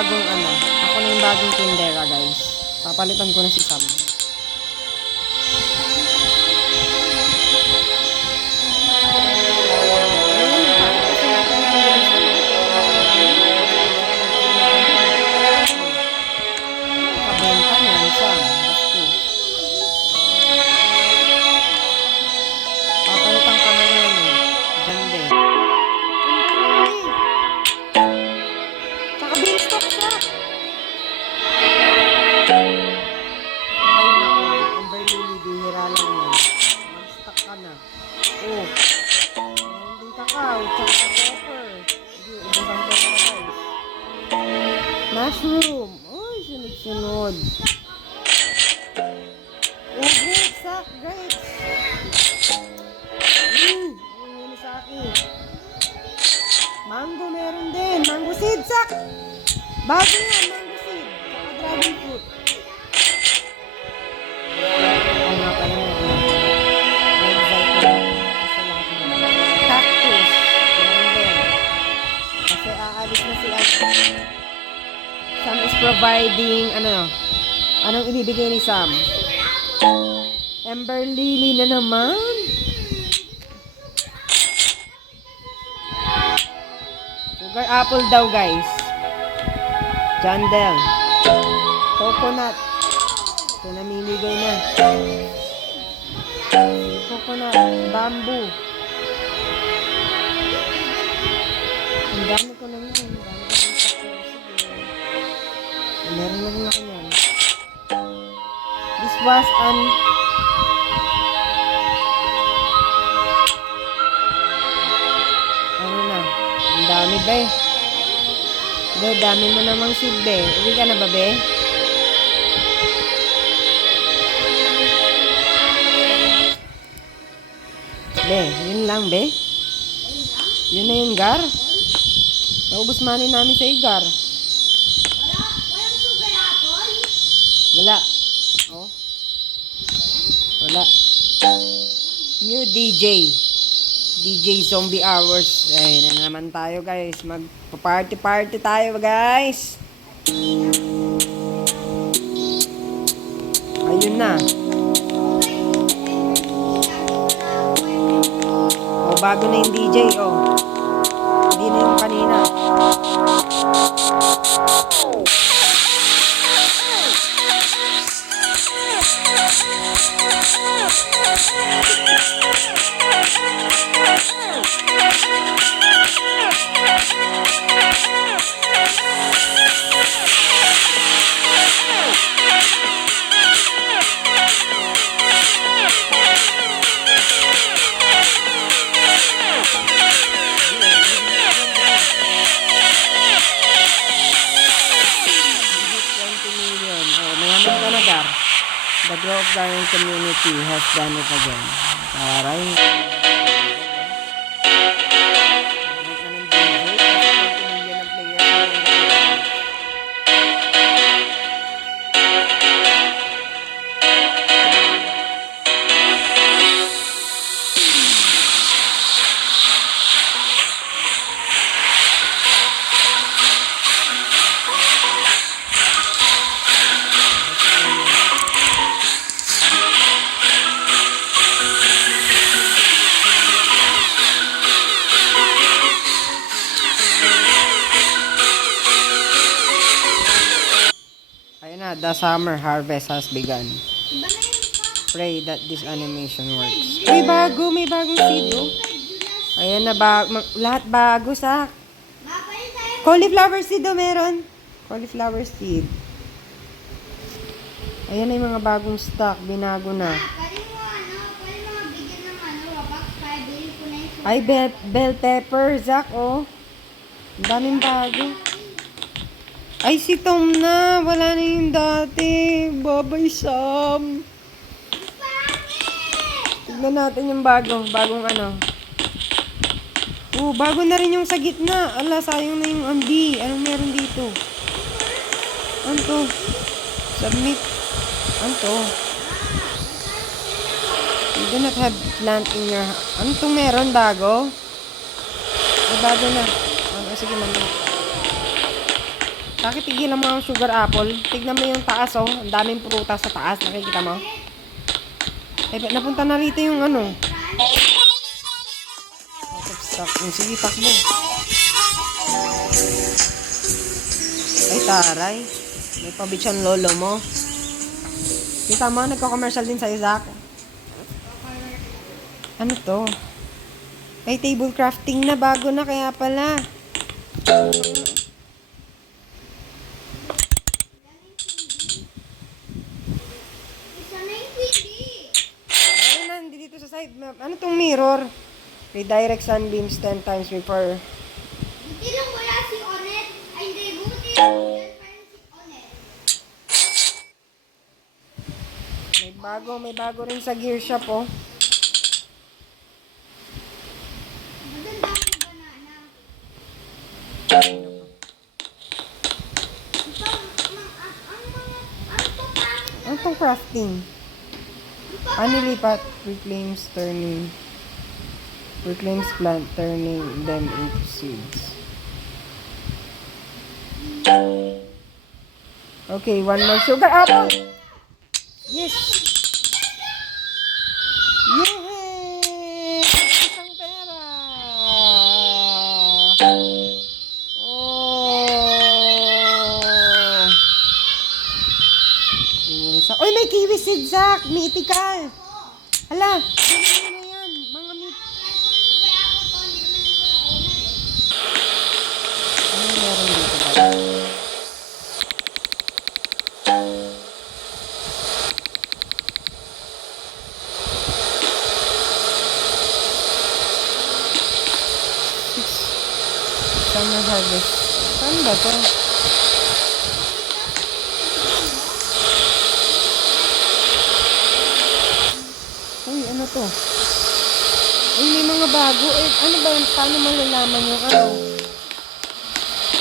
bagong ano. Ako na yung bagong tindera, guys. Papalitan ko na si Sam. Kabenta niyan, Sam. Bastos. Papalitan ka na yun, eh. Diyan din. Tsaka beanstalk siya. Ay, naku. Amber Lily, bihira lang yan. Mag-stock ka na. Oh. Meron din kakao. Tsaka pepper. Sige, ubusang ko na, guys. Mushroom. Ay, sunod-sunod. Oh, great, Sak. Great. Ayun sa akin. Mango meron din. Mango seed, Sak. Bago yan, mango seed. Tsaka dragon fruit. Ay, nga pala meron ako. Website ko lang. Kasi lahat na. Cactus. Meron din. Kasi aalis na si Sam is providing, anong ibibigay ni Sam? Amber Lily na naman. Sugar apple daw, guys. Jandel. Coconut. Ito namimigay na. Coconut. Bamboo. Ang dami ko naman. Ang dami ko naman sa sige. Meron na rin ako yan. This was ano na? Ang dami ba eh? Be, dami mo namang seed be. Uwi ka na ba be? Be, yun lang be. Yun na yung gar. Naubos money namin sa igar. Walang sugar apple? Wala. Oh. Wala. New DJ. DJ Zombie Hours. Ayun na naman tayo, guys. Magpa-party tayo, guys. Ayun na. Oh, bago na yung DJ, oh. Hindi na yung kanina. The Grove Garden community has done it again. Aray. Ayun na, the summer harvest has begun. Pray that this animation works. May bagong seed, oh. Ayan na, lahat bago, Sak. Cauliflower seed, oh, meron. Cauliflower seed. Ayan na yung mga bagong stock, binago na. Ay, bell pepper, Zach, oh. Ang daming bago. Ay, si Tom na. Wala na yung dati. Babay, Sam. Tignan natin yung bagong ano. Oh, bago na rin yung sa gitna. Ala, sayang na yung ambi. Anong meron dito? Ano to? Submit. Ano to? You do not have plant in your... Ano to meron? Bago? Ay, bago na. Ano, sige naman. Bakit tigilan mo ang sugar apple? Tignan mo yung taas, oh. Ang daming prutas sa taas. Nakikita mo? Eh, napunta na rito yung ano. Out of stock. Sige, takbo. Ay, taray. May pabitsan lolo mo. Kita mo, nagko-commercial din sa Isaac. Ano to? Ay, table crafting na. Bago na, kaya pala. Isa na yung TV. Meron na, hindi dito sa side. Ano tong mirror? Redirect sunbeams 10 times before. Buti lang wala si Onet. Ay, hindi. Buti lang yan pa rin si Onet. May bago rin sa gear shop, oh. Maganda ang banana. Ito, ang mga, ang papangit Ano tong crafting? Panilipat, reclaims plant, turning them into seeds. Okay, one more sugar apple! Yes! Yay! Isang pera! Oh! Uy, may kiwi seed, Zach! Mythical! Hala! Ano yan? Mga ano meron dito ba? Summer harvest. Saan ba to? Uy, ano to? Uy, may mga bago. Eh, ano ba yun? Paano malalaman yung ano?